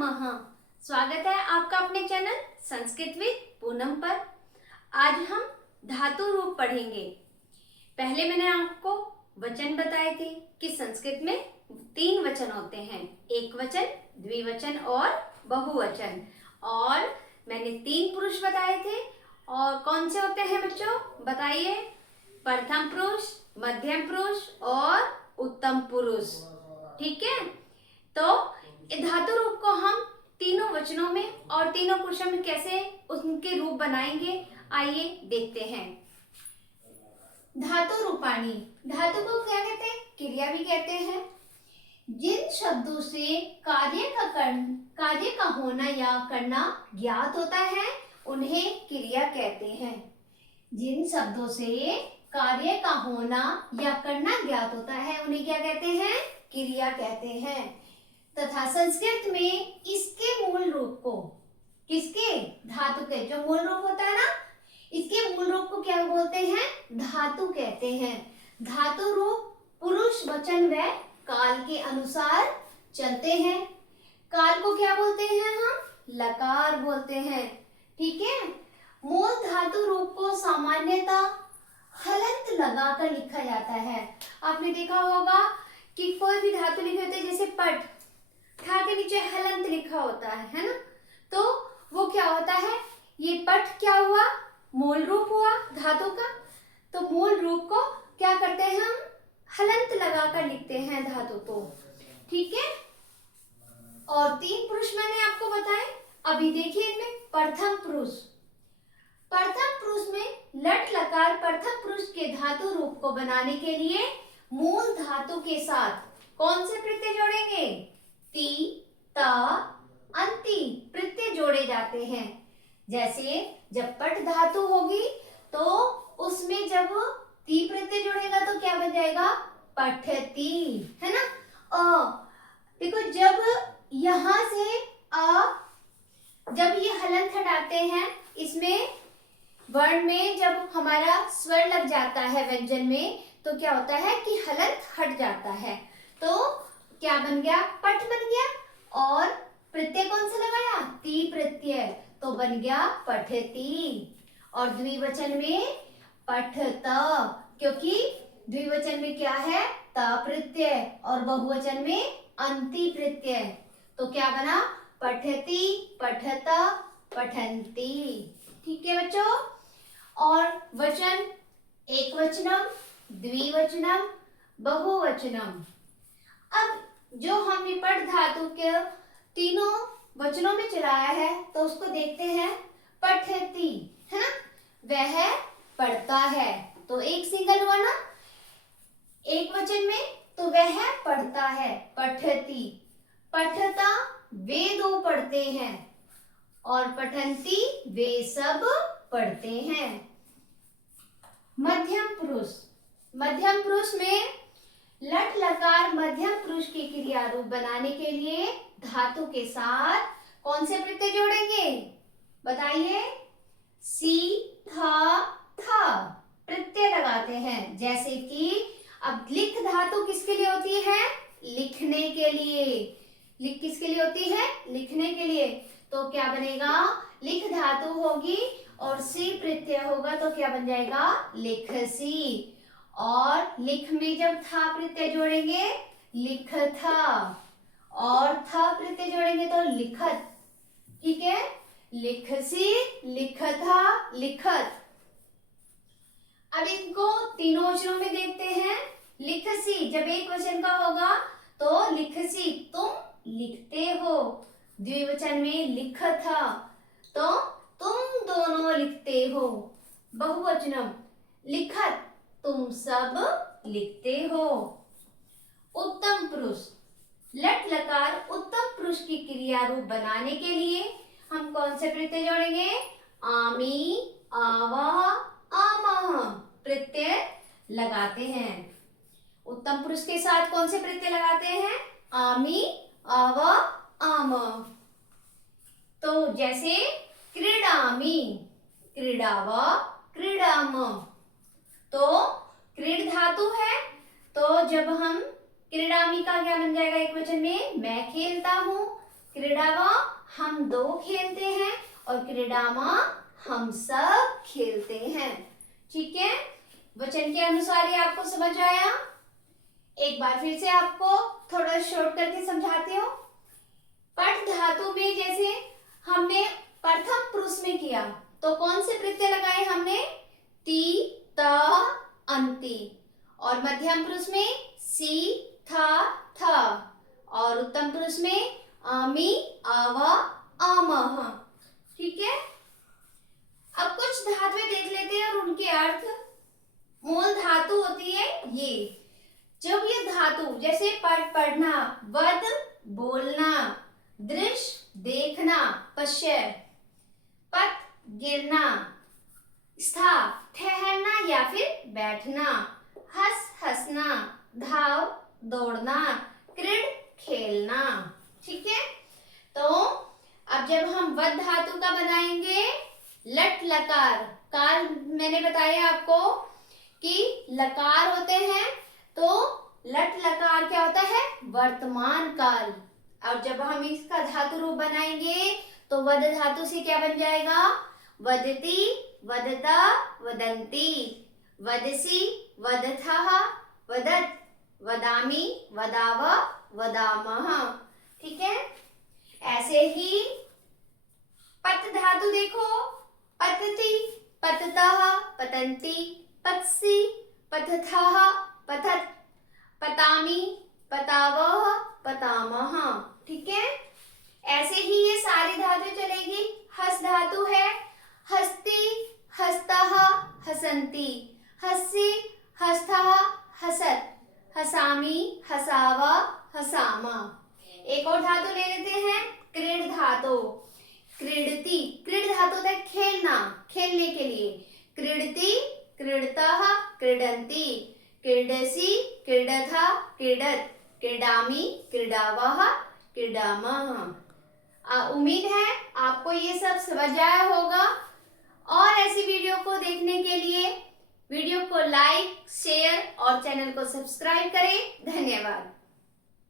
नमः। स्वागत है आपका अपने चैनल संस्कृत विद पूनम पर। आज हम धातु रूप पढ़ेंगे। पहले मैंने आपको वचन बताए थे कि संस्कृत में 3 वचन होते हैं, एक वचन, द्विवचन और बहुवचन। और मैंने 3 पुरुष बताए थे। और कौन से होते हैं बच्चों, बताइए? प्रथम पुरुष, मध्यम पुरुष और उत्तम पुरुष। ठीक है, तो धातु रूप को हम तीनों वचनों में और तीनों पुरुषों में कैसे उनके रूप बनाएंगे, आइए देखते हैं। धातु रूपाणी, धातु को क्या कहते हैं? क्रिया भी कहते हैं। जिन शब्दों से कार्य का होना या करना ज्ञात होता है उन्हें क्रिया कहते हैं। जिन शब्दों से कार्य का होना या करना ज्ञात होता है उन्हें क्या कहते हैं? क्रिया कहते हैं। तथा संस्कृत में इसके मूल रूप को, किसके? धातु के, जो मूल रूप होता है ना, इसके मूल रूप को क्या बोलते हैं? धातु कहते हैं। धातु रूप पुरुष, वचन व काल के अनुसार चलते हैं। काल को क्या बोलते हैं हम? लकार बोलते हैं। ठीक है, मूल धातु रूप को सामान्यतः हलंत लगाकर लिखा जाता है। आपने देखा होगा कि कोई भी धातु लिखे होते हैं, जैसे पट, ठा के नीचे हलंत लिखा होता है ना, तो वो क्या होता है? ये पट क्या हुआ? मूल रूप हुआ धातु का। तो मूल रूप को क्या करते हैं हम? हलंत लगाकर लिखते हैं धातु को। ठीक है, और 3 पुरुष मैंने आपको बताए। अभी देखिए इनमें प्रथम पुरुष। प्रथम पुरुष में लट लकार प्रथम पुरुष के धातु रूप को बनाने के लिए मूल धातु के साथ कौन से प्रत्यय जोड़ेंगे? ती, ता, अंति प्रत्यय जोड़े जाते हैं। जैसे जब पट धातु होगी तो उसमें जब ती प्रत्यय जोड़ेगा तो क्या बन जाएगा? पठती, है ना। देखो, जब यहां से जब ये हलंत हटाते हैं, इसमें वर्ण में जब हमारा स्वर लग जाता है व्यंजन में, तो क्या होता है कि हलंत हट जाता है। तो क्या बन गया? पट बन गया। और प्रत्यय कौन सा लगाया? ती प्रत्यय, तो बन गया पठती। और द्विवचन में पठत, क्योंकि द्विवचन में क्या है? त प्रत्यय, और बहुवचन में अंति प्रत्यय, तो क्या बना? पठती, पठत, पठन्ति। ठीक है बच्चों। और वचन एक वचनम, द्विवचनम, बहुवचनम। अब जो हमने पट धातु के तीनों वचनों में चलाया है तो उसको देखते हैं। पठती, है ना, वह पढ़ता है, तो एक सिंगल हुआ ना एक वचन में, तो वह पढ़ता है, पठती। पठता वे 2 पढ़ते हैं, और पठन्ति वे सब पढ़ते हैं। मध्यम पुरुष, मध्यम पुरुष में लट लकार मध्यम पुरुष की क्रिया रूप बनाने के लिए धातु के साथ कौन से प्रत्यय जोड़ेंगे? बताइए? सी, था, था प्रत्यय लगाते हैं। जैसे कि अब लिख धातु किसके लिए होती है? लिखने के लिए। लिख किसके लिए होती है? लिखने के लिए। तो क्या बनेगा? लिख धातु होगी और सी प्रत्यय होगा तो क्या बन जाएगा? लिखसी। और लिख में जब था प्रत्यय जोड़ेंगे, लिख था, और था प्रत्यय जोड़ेंगे तो लिखत। ठीक है, लिखसी, लिखथा, लिखत। अब इनको तीनों वचनों में देखते हैं। लिखसी जब एक वचन का होगा तो लिखसी, तुम लिखते हो। द्विवचन में लिखथा, तो तुम दोनों लिखते हो। बहुवचनम लिखत, तुम सब लिखते हो। उत्तम पुरुष, लट लकार उत्तम पुरुष की क्रिया रूप बनाने के लिए हम कौन से प्रत्यय जोड़ेंगे? आमी, आवा, आमः प्रत्यय लगाते हैं। उत्तम पुरुष के साथ कौन से प्रत्यय लगाते हैं? आमी, आवा, आमः। तो जैसे क्रीडामी, क्रीडावा, क्रीडामः, तो क्रीड धातु है, तो जब हम क्रीडामी का क्या बन जाएगा एक वचन में? मैं खेलता हूँ। क्रीडावा हम दो खेलते हैं और क्रीडामा हम सब खेलते हैं। ठीक है, वचन के अनुसार ये आपको समझ आया। एक बार फिर से आपको थोड़ा शॉर्ट करके समझाती हूँ। पट धातु में जैसे हमने प्रथम पुरुष में किया तो कौन से प्रत्यय लगाए हमने? ती, त, अंति। और मध्यम पुरुष में सी, था, थ। और उत्तम पुरुष में आमी, आवा, आमः। ठीक है, अब कुछ धातुएं देख लेते हैं और उनके अर्थ। मूल धातु होती है ये। जब ये धातु जैसे पढ़ पढ़ना, वद बोलना, दृश्य देखना, पश्य, पत गिरना, स्था ठहरना या फिर बैठना, हंस हंसना, धाव दौड़ना, क्रीड खेलना। ठीक है, तो अब जब हम वद धातु का बनाएंगे, लट लकार, काल मैंने बताया आपको कि लकार होते हैं, तो लट लकार क्या होता है? वर्तमान काल। और जब हम इसका धातु रूप बनाएंगे तो वद धातु से क्या बन जाएगा? वदति, वदता, वदंती, वदसी, वदथः, वदत, वदामि, वदाव, वदामः। ठीक है, ऐसे ही पत धातु देखो, पतति, पततः, पतंती, पत्सी, पतथः, पतत, पतामि, पतावः, पतामः। ठीक है, ऐसे ही ये सारी धातु चलेगी। हस धातु है, हस्ति, हस्तः, हसंती, हस्सि, हस्थः, हसत, हसामि, हसाव, हसाम। एक और धातु ले लेते हैं, क्रीड धातु। क्रीडति, क्रीड धातु होता है खेलना, खेलने के लिए। क्रीडति, क्रीडतः, क्रीडन्ति, क्रीडसि, क्रीडथ, क्रीडत, क्रीडामि, क्रीडावः, क्रीडामः। उम्मीद है आपको ये सब समझ आया होगा। और ऐसी वीडियो को देखने के लिए वीडियो को लाइक, शेयर और चैनल को सब्सक्राइब करें। धन्यवाद।